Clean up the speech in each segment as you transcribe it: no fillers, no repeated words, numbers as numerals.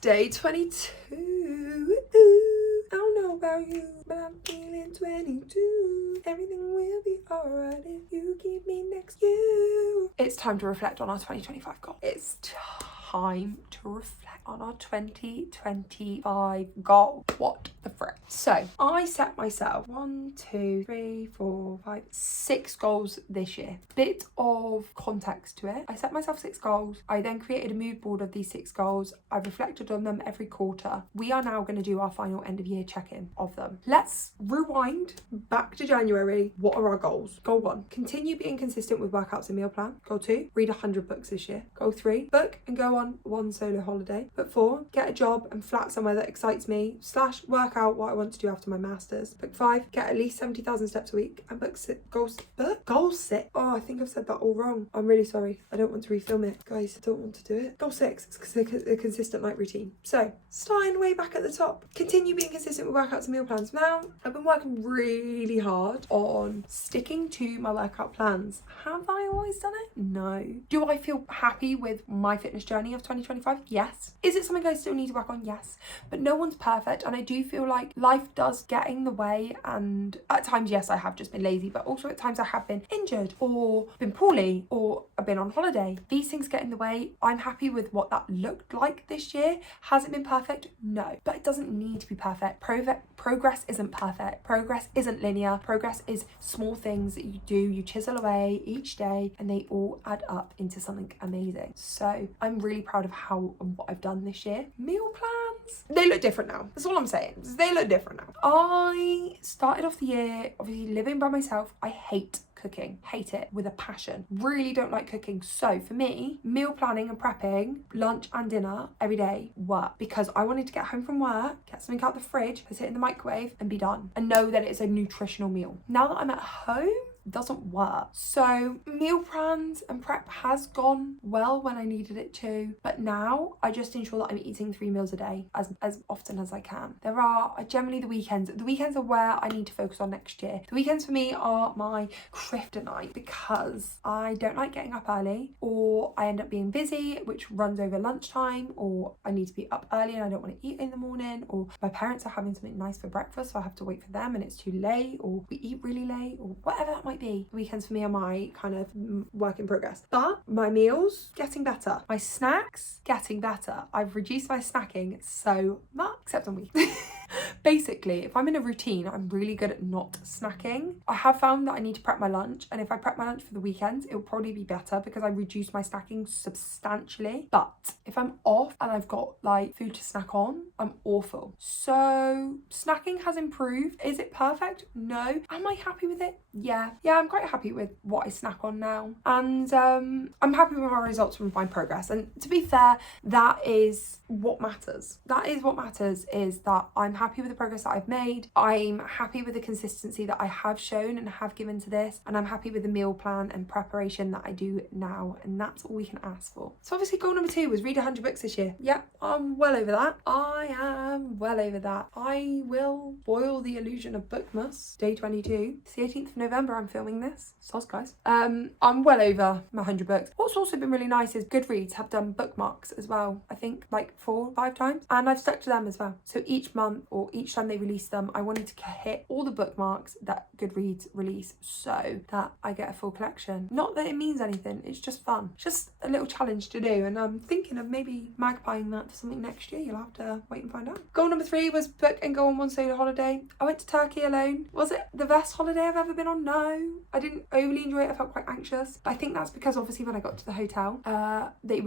Day 22. Ooh, I don't know about you, but I'm feeling 22. Everything will be alright if you keep me next to you. It's time to reflect on our 2025 goal. It's time to reflect on our 2025 goal. What the frick? So I set myself 6 goals this year. Bit of context to it. I set myself 6 goals. I then created a mood board of these 6 goals. I've reflected on them every quarter. We are now going to do our final end of year check-in of them. Let's rewind back to January. What are our goals? Goal 1, continue being consistent with workouts and meal plan. Goal 2, read 100 books this year. Goal 3, book and go on 1 solo holiday. Book 4, get a job and flat somewhere that excites me / work out what I want to do after my masters. Book 5, get at least 70,000 steps a week. And goal 6. Oh, I think I've said that all wrong. I'm really sorry. I don't want to refilm it, guys. I don't want to do it. Goal 6 is a consistent night routine. So starting way back at the top, continue being consistent with workouts and meal plans. Now I've been working really hard on sticking to my workout plans. Have I always done it? No. Do I feel happy with my fitness journey of 2025? Yes. Is it something I still need to work on? Yes. But no one's perfect, and I do feel like life does get in the way, and at times, yes, I have just been lazy, but also at times I have been injured or been poorly or I've been on holiday. These things get in the way. I'm happy with what that looked like this year. Has it been perfect? No. But it doesn't need to be perfect. Progress isn't perfect. Progress isn't linear. Progress is small things that you do, you chisel away each day, and they all add up into something amazing. So I'm really proud of how and what I've done this year. Meal plans, they look different now. That's all I'm saying. They look different now. I started off the year obviously living by myself. I hate cooking, hate it with a passion, really don't like cooking. So for me, meal planning and prepping lunch and dinner every day work, because I wanted to get home from work, get something out the fridge, put it in the microwave and be done, and know that it's a nutritional meal. Now that I'm at home, doesn't work. So meal plans and prep has gone well when I needed it to, but now I just ensure that I'm eating 3 meals a day as often as I can. There are generally the weekends are where I need to focus on next year. The weekends for me are my kryptonite, because I don't like getting up early, or I end up being busy, which runs over lunchtime, or I need to be up early and I don't want to eat in the morning, or my parents are having something nice for breakfast so I have to wait for them and it's too late, or we eat really late, or whatever that might be. The weekends for me are my kind of work in progress. But my meals, getting better. My snacks, getting better. I've reduced my snacking so much, except on weekends. Basically, if I'm in a routine, I'm really good at not snacking. I have found that I need to prep my lunch, and if I prep my lunch for the weekends, it will probably be better because I reduce my snacking substantially. But if I'm off and I've got like food to snack on, I'm awful. So snacking has improved. Is it perfect? No. Am I happy with it? Yeah, I'm quite happy with what I snack on now, and I'm happy with my results from my progress. And to be fair, that is what matters. That is what matters, is that I'm happy with the progress that I've made. I'm happy with the consistency that I have shown and have given to this, and I'm happy with the meal plan and preparation that I do now, and that's all we can ask for. So obviously goal number 2 was read 100 books this year. Yep, I'm well over that. I am well over that. I will foil the illusion of Bookmas, day 22. It's the 18th of November I'm filming this. Soz, guys. I'm well over my 100 books. What's also been really nice is Goodreads have done bookmarks as well. I think like 4 or 5 times, and I've stuck to them as well. So each month or each time they release them, I wanted to hit all the bookmarks that Goodreads release so that I get a full collection. Not that it means anything, it's just fun. It's just a little challenge to do, and I'm thinking of maybe magpieing that for something next year. You'll have to wait and find out. Goal number 3 was book and go on 1 solo holiday. I went to Turkey alone. Was it the best holiday I've ever been on? No. I didn't overly enjoy it. I felt quite anxious. But I think that's because obviously when I got to the hotel, they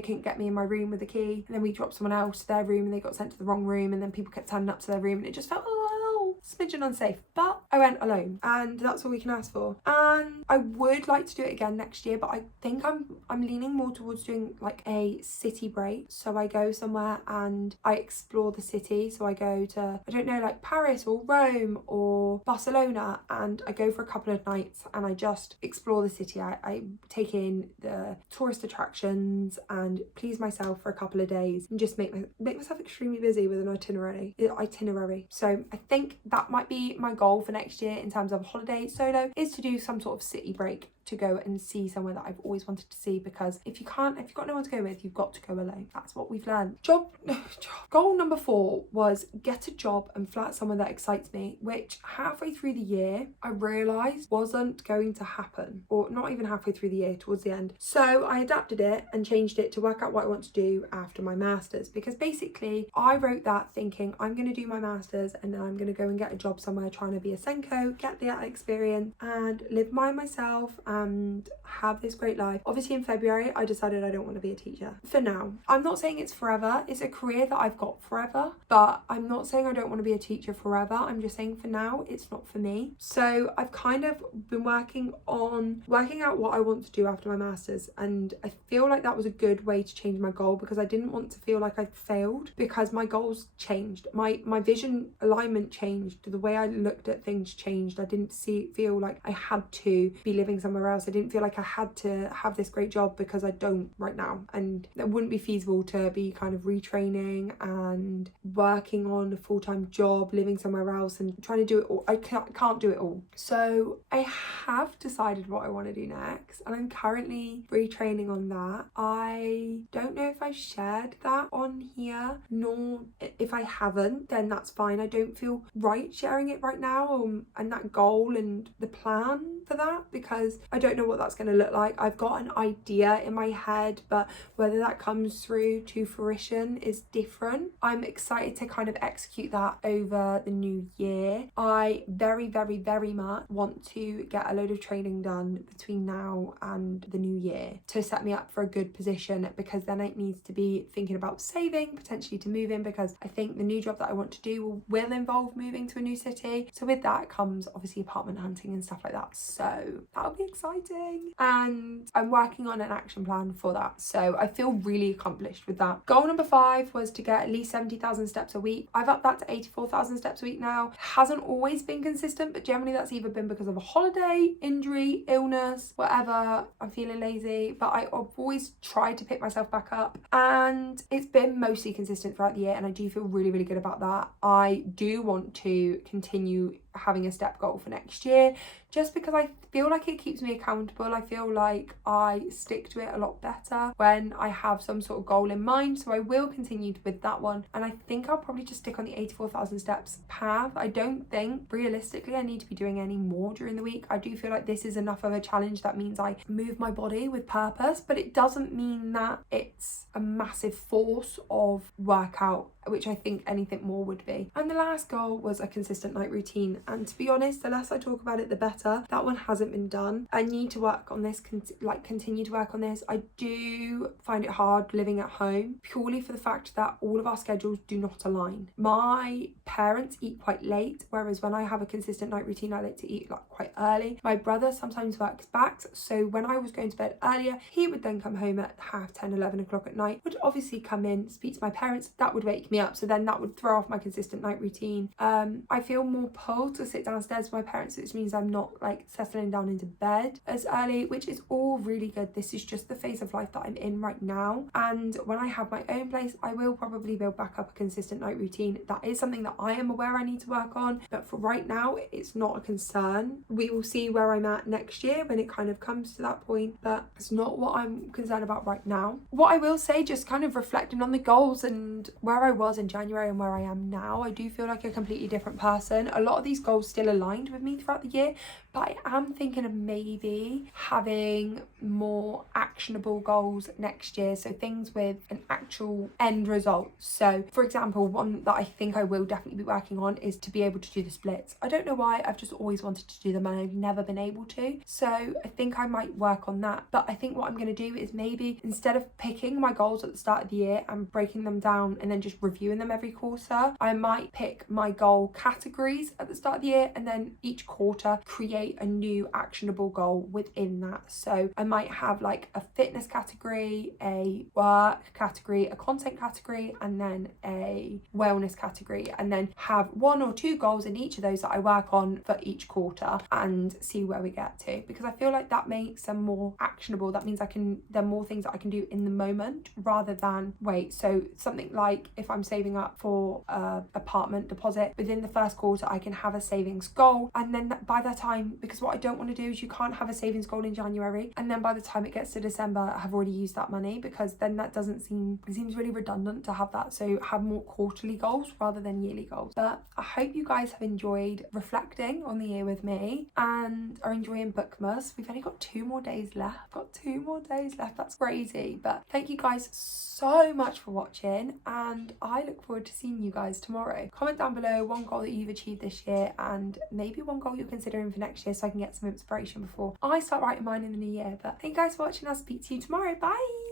couldn't get me in my room with the key, and then we dropped someone else to their room and they got sent to the wrong room, and then people kept turning up to their room, and it just felt a little smidgen unsafe. But I went alone, and that's all we can ask for. And I would like to do it again next year, but I think I'm leaning more towards doing like a city break. So I go somewhere and I explore the city. So I go to, I don't know, like Paris or Rome or Barcelona, and I go for a couple of nights and I just explore the city. I take in the tourist attractions and please myself for a couple of days, and just make myself extremely busy with an itinerary. So I think that might be my goal for next year in terms of holiday solo, is to do some sort of city break, to go and see somewhere that I've always wanted to see, because if you've got no one to go with, you've got to go alone. That's what we've learned. Goal number 4 was get a job and flat somewhere that excites me, which halfway through the year I realised wasn't going to happen, or not even halfway through the year, towards the end. So I adapted it and changed it to work out what I want to do after my masters, because basically I wrote that thinking I'm going to do my masters and then I'm going to go and get a job somewhere trying to be a Senko, get the experience and live by myself and have this great life. Obviously in February I decided I don't want to be a teacher for now. I'm not saying it's forever, it's a career that I've got forever, but I'm not saying I don't want to be a teacher forever. I'm just saying for now it's not for me. So I've kind of been working out what I want to do after my masters, and I feel like that was a good way to change my goal, because I didn't want to feel like I failed, because my goals changed, my vision alignment changed, the way I looked at things changed. I didn't feel like I had to be living somewhere else. I didn't feel like I had to have this great job, because I don't right now, and it wouldn't be feasible to be kind of retraining and working on a full-time job, living somewhere else and trying to do it all. I can't do it all. So I have decided what I want to do next, and I'm currently retraining on that. I don't know if I've shared that on here, nor if I haven't, then that's fine. I don't feel right sharing it right now, and that goal and the plan for that, because I don't know what that's going to look like. I've got an idea in my head, but whether that comes through to fruition is different. I'm excited to kind of execute that over the new year. I very, very, very much want to get a load of training done between now and the new year to set me up for a good position, because then it needs to be thinking about saving potentially to move in, because I think the new job that I want to do will involve moving to a new city. So with that comes obviously apartment hunting and stuff like that. So that'll be exciting, and I'm working on an action plan for that. So I feel really accomplished with that. Goal number 5 was to get at least 70,000 steps a week. I've upped that to 84,000 steps a week now. Hasn't always been consistent, but generally that's either been because of a holiday, injury, illness, whatever. I'm feeling lazy, but I've always tried to pick myself back up, and it's been mostly consistent throughout the year, and I do feel really, really good about that. I do want to continue having a step goal for next year, just because I feel like it keeps me accountable. I feel like I stick to it a lot better when I have some sort of goal in mind. So I will continue with that one, and I think I'll probably just stick on the 84,000 steps path. I don't think realistically I need to be doing any more during the week. I do feel like this is enough of a challenge that means I move my body with purpose, but it doesn't mean that it's a massive force of workout, which I think anything more would be. And the last goal was a consistent night routine, and to be honest, the less I talk about it the better. That one hasn't been done. I need to work on this, continue to work on this. I do find it hard living at home, purely for the fact that all of our schedules do not align. My parents eat quite late, whereas when I have a consistent night routine I like to eat quite early. My brother sometimes works back, so when I was going to bed earlier, he would then come home at 10:30, 11 o'clock at night, would obviously come in, speak to my parents. That would wake me up, so then that would throw off my consistent night routine. I feel more pulled to sit downstairs with my parents, which means I'm not settling down into bed as early, which is all really good. This is just the phase of life that I'm in right now, and when I have my own place I will probably build back up a consistent night routine. That is something that I am aware I need to work on, but for right now it's not a concern. We will see where I'm at next year when it kind of comes to that point, but it's not what I'm concerned about right now. What I will say, just kind of reflecting on the goals and where I was in January and where I am now, I do feel like a completely different person. A lot of these goals still aligned with me throughout the year, but I am thinking of maybe having more actionable goals next year, so things with an actual end result. So for example, one that I think I will definitely be working on is to be able to do the splits. I don't know why, I've just always wanted to do them and I've never been able to, so I think I might work on that. But I think what I'm going to do is maybe instead of picking my goals at the start of the year and breaking them down and then just reviewing them every quarter, I might pick my goal categories at the start of the year and then each quarter create a new actionable goal within that. So I might have a fitness category, a work category, a content category, and then a wellness category, and then have 1 or 2 goals in each of those that I work on for each quarter and see where we get to, because I feel like that makes them more actionable. That means there are more things that I can do in the moment rather than wait. So something like if I'm saving up for apartment deposit, within the first quarter I can have have a savings goal, and then by that time, because what I don't want to do is you can't have a savings goal in January and then by the time it gets to December I have already used that money, because then that doesn't seem, it seems really redundant to have that. So have more quarterly goals rather than yearly goals. But I hope you guys have enjoyed reflecting on the year with me and are enjoying Bookmas. We've only got 2 more days left. That's crazy. But thank you guys so much for watching, and I look forward to seeing you guys tomorrow. Comment down below one goal that you've achieved this year and maybe one goal you're considering for next year so I can get some inspiration before I start writing mine in the new year. But thank you guys for watching. I'll speak to you tomorrow. Bye.